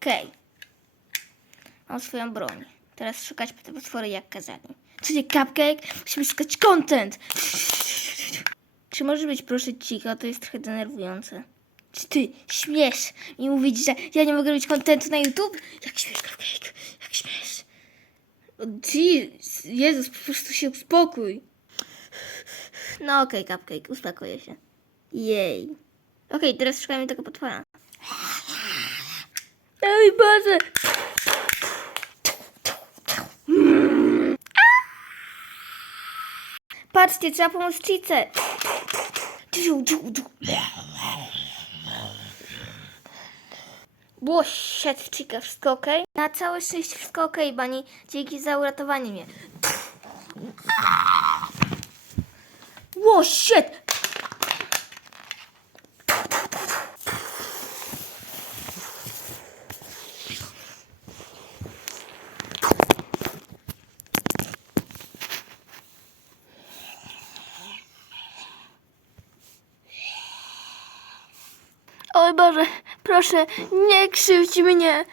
Okej. Mam swoją broń. Teraz szukać te potwory jak kazali. Czyli cupcake? Musimy szukać content! Czy może być proszę cicho? To jest trochę denerwujące. Czy ty śmiesz mi mówić, że ja nie mogę robić kontentu na YouTube? Jak śmiesz, cupcake? Jak śmiesz? O, Jezus, po prostu się uspokój. No okej, cupcake, uspokoję się. Jej. Okej, teraz szukajmy tego potwora. Ej, Boże! Patrzcie, trzeba pomóc Cice. Było shit, Chica, wszystko ok? Na całe szczęście wszystko ok, Bani. Dzięki za uratowanie mnie. Ło, shit! Oj Boże, proszę, nie krzywdź mnie.